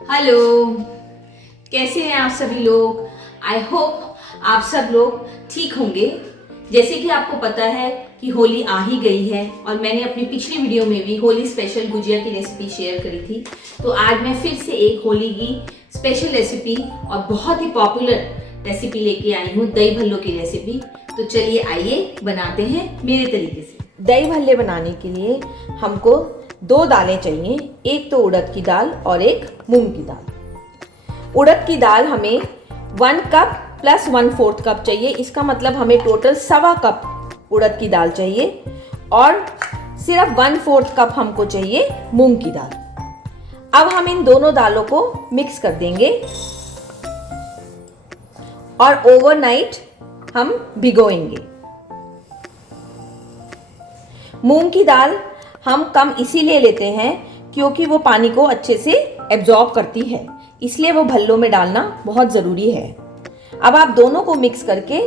Hello, कैसे हैं आप सभी लोग। आई होप आप सब लोग ठीक होंगे। जैसे कि आपको पता है कि होली आ ही गई है और मैंने अपनी पिछली वीडियो में भी होली स्पेशल गुजिया की रेसिपी शेयर करी थी। तो आज मैं फिर से एक होली की स्पेशल रेसिपी और बहुत ही पॉपुलर रेसिपी लेके आई हूँ, दही भल्लों की रेसिपी। तो चलिए आइए बनाते हैं मेरे तरीके से। दही भल्ले बनाने के लिए हमको 2 दालें चाहिए, एक तो उड़द की दाल और एक मूंग की दाल। उड़द की दाल हमें 1 कप प्लस 1/4 कप चाहिए। इसका मतलब हमें टोटल 1.25 कप उड़द की दाल चाहिए और सिर्फ 1/4 कप हमको चाहिए मूंग की दाल। अब हम इन दोनों दालों को मिक्स कर देंगे और ओवरनाइट हम भिगोएंगे। मूंग की दाल हम कम इसीलिए लेते हैं क्योंकि वो पानी को अच्छे से एब्जॉर्ब करती है, इसलिए वो भल्लों में डालना बहुत ज़रूरी है। अब आप दोनों को मिक्स करके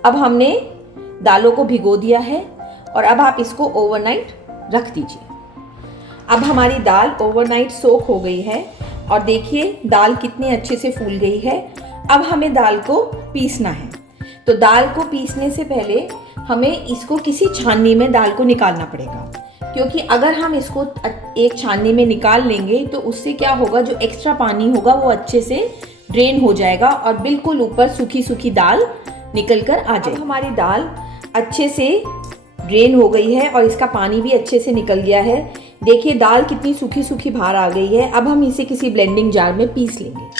अब हमने दालों को भिगो दिया है और अब आप इसको ओवरनाइट रख दीजिए। अब हमारी दाल ओवरनाइट सोक हो गई है और देखिए दाल कितनी अच्छे से फूल गई है। अब हमें दाल को पीसना है। तो दाल को पीसने से पहले हमें इसको किसी छाननी में दाल को निकालना पड़ेगा, क्योंकि अगर हम इसको एक छाननी में निकाल लेंगे तो उससे क्या होगा, जो एक्स्ट्रा पानी होगा वो अच्छे से ड्रेन हो जाएगा और बिल्कुल ऊपर सूखी सूखी दाल निकल कर आ जाएगी। हमारी दाल अच्छे से ड्रेन हो गई है और इसका पानी भी अच्छे से निकल गया है। देखिए दाल कितनी सूखी सूखी बाहर आ गई है। अब हम इसे किसी ब्लेंडिंग जार में पीस लेंगे।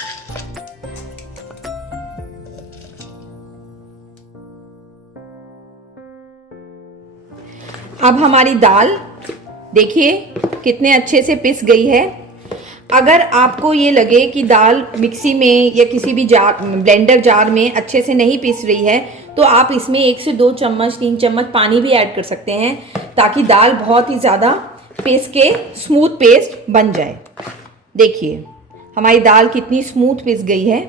अब हमारी दाल देखिए कितने अच्छे से पिस गई है। अगर आपको ये लगे कि दाल मिक्सी में या किसी भी जार ब्लेंडर जार में अच्छे से नहीं पिस रही है तो आप इसमें 1 से 2 चम्मच 3 चम्मच पानी भी ऐड कर सकते हैं, ताकि दाल बहुत ही ज़्यादा पीस के स्मूथ पेस्ट बन जाए। देखिए हमारी दाल कितनी स्मूथ पिस गई है।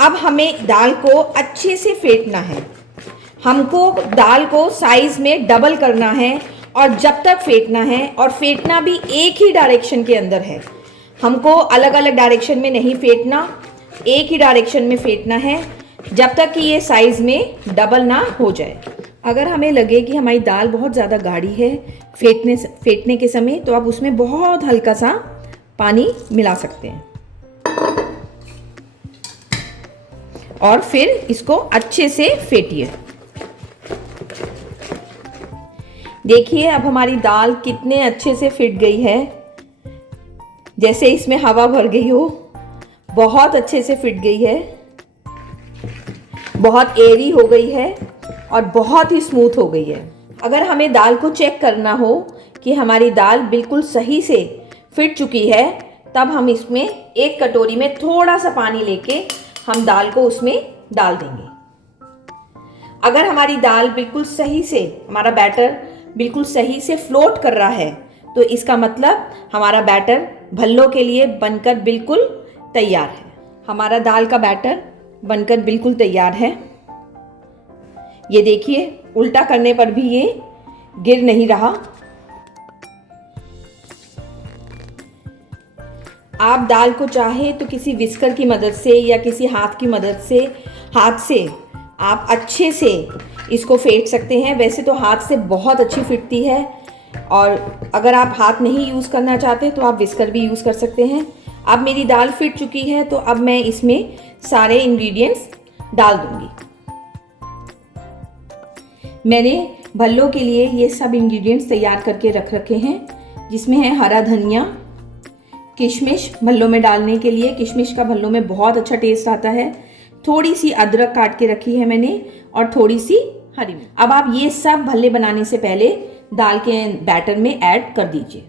अब हमें दाल को अच्छे से फेंटना है। हमको दाल को साइज में डबल करना है और जब तक फेंटना है, और फेंटना भी एक ही डायरेक्शन के अंदर है। हमको अलग अलग डायरेक्शन में नहीं फेंटना, एक ही डायरेक्शन में फेंटना है जब तक कि ये साइज में डबल ना हो जाए। अगर हमें लगे कि हमारी दाल बहुत ज़्यादा गाढ़ी है फेंटने के समय, तो आप उसमें बहुत हल्का सा पानी मिला सकते हैं और फिर इसको अच्छे से फेंटिए। देखिए अब हमारी दाल कितने अच्छे से फिट गई है, जैसे इसमें हवा भर गई हो। बहुत अच्छे से फिट गई है, बहुत एयरी हो गई है और बहुत ही स्मूथ हो गई है। अगर हमें दाल को चेक करना हो कि हमारी दाल बिल्कुल सही से फिट चुकी है, तब हम इसमें एक कटोरी में थोड़ा सा पानी लेके हम दाल को उसमें डाल देंगे। अगर हमारी दाल बिल्कुल सही से, हमारा बैटर बिल्कुल सही से फ्लोट कर रहा है, तो इसका मतलब हमारा बैटर भल्लों के लिए बनकर बिल्कुल तैयार है। हमारा दाल का बैटर बनकर बिल्कुल तैयार है। ये देखिए उल्टा करने पर भी ये गिर नहीं रहा। आप दाल को चाहे तो किसी विस्कर की मदद से या किसी हाथ की मदद से, हाथ से आप अच्छे से इसको फेंट सकते हैं। वैसे तो हाथ से बहुत अच्छी फिटती है, और अगर आप हाथ नहीं यूज़ करना चाहते तो आप विस्कर भी यूज़ कर सकते हैं। अब मेरी दाल फिट चुकी है तो अब मैं इसमें सारे इंग्रेडिएंट्स डाल दूंगी। मैंने भल्लों के लिए ये सब इंग्रेडिएंट्स तैयार करके रख रखे हैं, जिसमें है हरा धनिया, किशमिश भल्लों में डालने के लिए। किशमिश का भल्लों में बहुत अच्छा टेस्ट आता है। थोड़ी सी अदरक काट के रखी है मैंने और थोड़ी सी हरी मिर्च। अब आप ये सब भल्ले बनाने से पहले दाल के बैटर में ऐड कर दीजिए।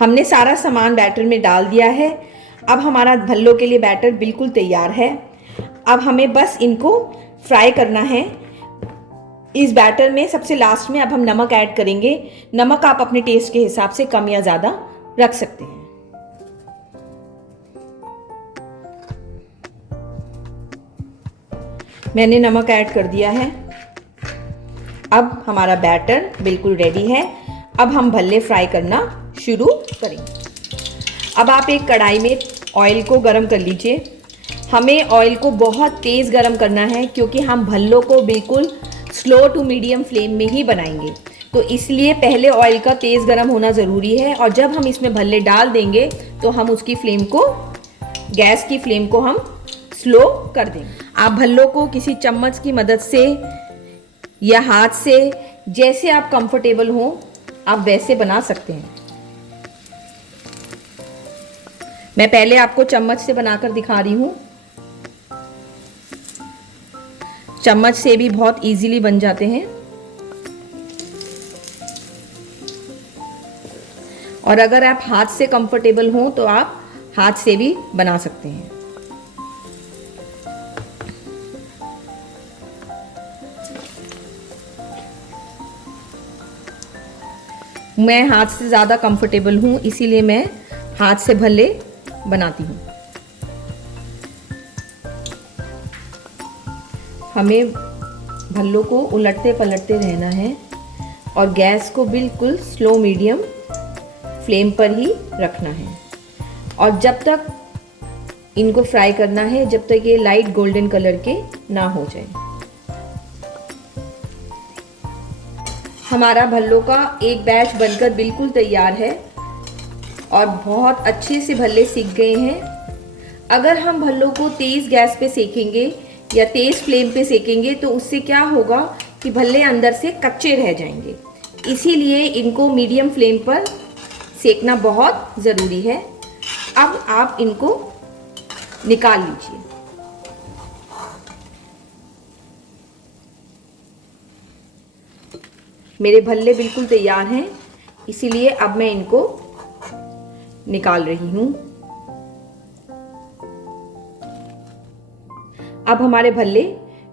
हमने सारा सामान बैटर में डाल दिया है। अब हमारा भल्लों के लिए बैटर बिल्कुल तैयार है। अब हमें बस इनको फ्राई करना है। इस बैटर में सबसे लास्ट में अब हम नमक ऐड करेंगे। नमक आप अपने टेस्ट के हिसाब से कम या ज़्यादा रख सकते हैं। मैंने नमक ऐड कर दिया है। अब हमारा बैटर बिल्कुल रेडी है। अब हम भल्ले फ्राई करना शुरू करेंगे। अब आप एक कढ़ाई में ऑयल को गरम कर लीजिए। हमें ऑयल को बहुत तेज़ गरम करना है क्योंकि हम भल्लों को बिल्कुल स्लो टू मीडियम फ्लेम में ही बनाएंगे, तो इसलिए पहले ऑयल का तेज़ गरम होना ज़रूरी है। और जब हम इसमें भल्ले डाल देंगे तो हम उसकी फ्लेम को, गैस की फ्लेम को हम स्लो कर देंगे। आप भल्लों को किसी चम्मच की मदद से या हाथ से, जैसे आप कंफर्टेबल हो, आप वैसे बना सकते हैं। मैं पहले आपको चम्मच से बनाकर दिखा रही हूँ। चम्मच से भी बहुत इजीली बन जाते हैं। और अगर आप हाथ से कंफर्टेबल हो तो आप हाथ से भी बना सकते हैं। मैं हाथ से ज़्यादा कंफर्टेबल हूँ, इसीलिए मैं हाथ से भल्ले बनाती हूँ। हमें भल्लों को उलटते पलटते रहना है और गैस को बिल्कुल स्लो मीडियम फ्लेम पर ही रखना है। और जब तक इनको फ्राई करना है जब तक ये लाइट गोल्डन कलर के ना हो जाए। हमारा भल्लों का एक बैच बनकर बिल्कुल तैयार है और बहुत अच्छे से भल्ले सीख गए हैं। अगर हम भल्लों को तेज़ गैस पे सेकेंगे या तेज़ फ्लेम पे सेकेंगे तो उससे क्या होगा कि भल्ले अंदर से कच्चे रह जाएंगे। इसीलिए इनको मीडियम फ्लेम पर सेकना बहुत ज़रूरी है। अब आप इनको निकाल लीजिए। मेरे भल्ले बिल्कुल तैयार हैं, इसीलिए अब मैं इनको निकाल रही हूँ। अब हमारे भल्ले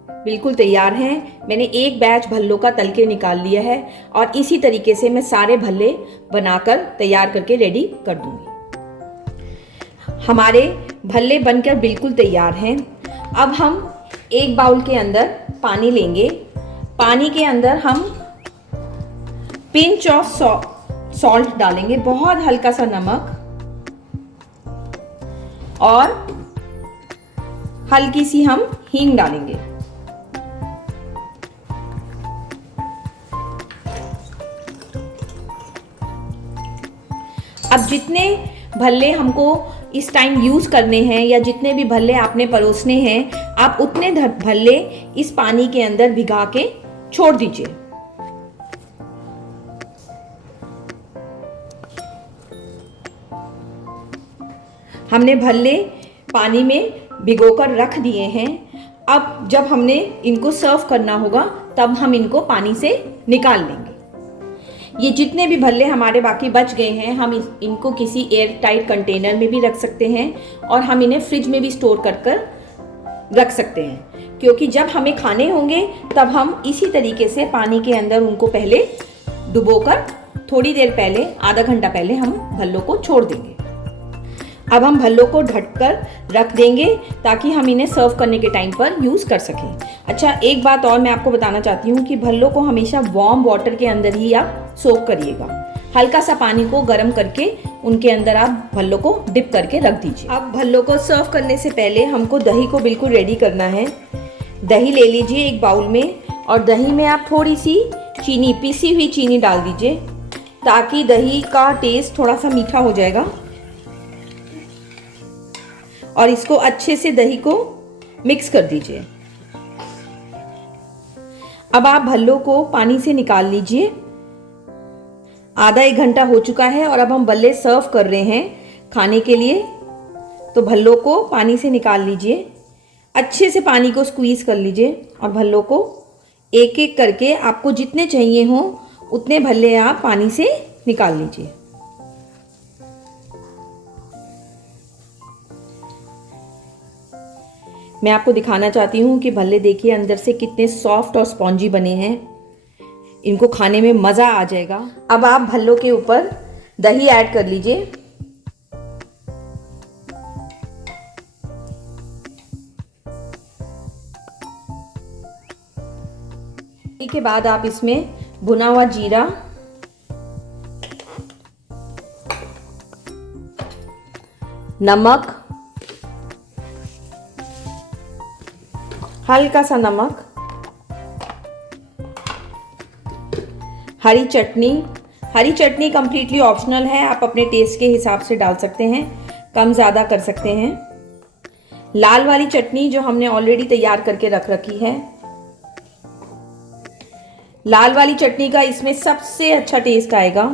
बिल्कुल तैयार हैं। मैंने एक बैच भल्लों का तल के निकाल लिया है और इसी तरीके से मैं सारे भल्ले बनाकर तैयार करके रेडी कर दूंगी। हमारे भल्ले बनकर बिल्कुल तैयार हैं। अब हम एक बाउल के अंदर पानी लेंगे। पानी के अंदर हम पिंच ऑफ सॉल्ट डालेंगे, बहुत हल्का सा नमक और हल्की सी हम हींग डालेंगे। अब जितने भल्ले हमको इस टाइम यूज करने हैं या जितने भी भल्ले आपने परोसने हैं, आप उतने भल्ले इस पानी के अंदर भिगा के छोड़ दीजिए। हमने भल्ले पानी में भिगोकर रख दिए हैं। अब जब हमने इनको सर्व करना होगा तब हम इनको पानी से निकाल लेंगे। ये जितने भी भल्ले हमारे बाकी बच गए हैं, हम इनको किसी एयर टाइट कंटेनर में भी रख सकते हैं और हम इन्हें फ्रिज में भी स्टोर कर रख सकते हैं, क्योंकि जब हमें खाने होंगे तब हम इसी तरीके से पानी के अंदर उनको पहले डुबोकर थोड़ी देर पहले, आधा घंटा पहले हम भल्लों को छोड़ देंगे। अब हम भल्लों को ढककर रख देंगे ताकि हम इन्हें सर्व करने के टाइम पर यूज़ कर सकें। अच्छा, एक बात और मैं आपको बताना चाहती हूँ कि भल्लों को हमेशा वार्म वाटर के अंदर ही आप सोक करिएगा। हल्का सा पानी को गर्म करके उनके अंदर आप भल्लों को डिप करके रख दीजिए। अब भल्लों को सर्व करने से पहले हमको दही को बिल्कुल रेडी करना है। दही ले लीजिए एक बाउल में और दही में आप थोड़ी सी चीनी, पिसी हुई चीनी डाल दीजिए ताकि दही का टेस्ट थोड़ा सा मीठा हो जाएगा। और इसको अच्छे से दही को मिक्स कर दीजिए। अब आप भल्लों को पानी से निकाल लीजिए। आधा एक घंटा हो चुका है और अब हम भल्ले सर्व कर रहे हैं खाने के लिए। तो भल्लों को पानी से निकाल लीजिए, अच्छे से पानी को स्क्वीज कर लीजिए और भल्लों को एक एक करके आपको जितने चाहिए हो उतने भल्ले आप पानी से निकाल लीजिए। मैं आपको दिखाना चाहती हूँ कि भल्ले देखिए अंदर से कितने सॉफ्ट और स्पॉन्जी बने हैं। इनको खाने में मज़ा आ जाएगा। अब आप भल्लों के ऊपर दही ऐड कर लीजिए। दही के बाद आप इसमें भुना हुआ जीरा, नमक, हल्का सा नमक, हरी चटनी कंप्लीटली ऑप्शनल है, आप अपने टेस्ट के हिसाब से डाल सकते हैं, कम ज़्यादा कर सकते हैं। लाल वाली चटनी जो हमने ऑलरेडी तैयार करके रख रखी है, लाल वाली चटनी का इसमें सबसे अच्छा टेस्ट आएगा।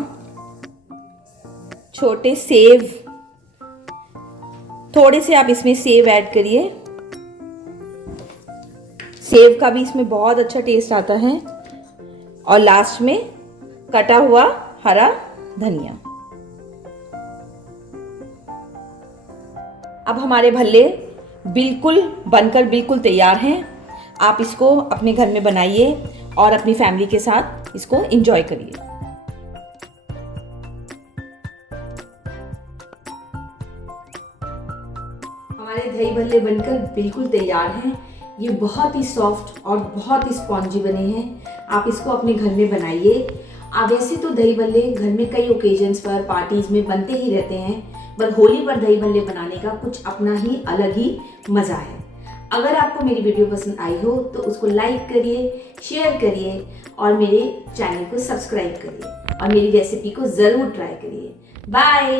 छोटे सेव, थोड़े से आप इसमें सेव ऐड करिए, सेव का भी इसमें बहुत अच्छा टेस्ट आता है। और लास्ट में कटा हुआ हरा धनिया। अब हमारे भल्ले बिल्कुल बनकर बिल्कुल तैयार हैं। आप इसको अपने घर में बनाइए और अपनी फैमिली के साथ इसको एंजॉय करिए। हमारे दही भल्ले बनकर बिल्कुल तैयार हैं। ये बहुत ही सॉफ्ट और बहुत ही स्पॉन्जी बने हैं। आप इसको अपने घर में बनाइए। वैसे तो दही भल्ले घर में कई ओकेजन्स पर, पार्टीज में बनते ही रहते हैं, पर होली पर दही भल्ले बनाने का कुछ अपना ही अलग ही मज़ा है। अगर आपको मेरी वीडियो पसंद आई हो तो उसको लाइक करिए, शेयर करिए और मेरे चैनल को सब्सक्राइब करिए और मेरी रेसिपी को ज़रूर ट्राई करिए। बाय।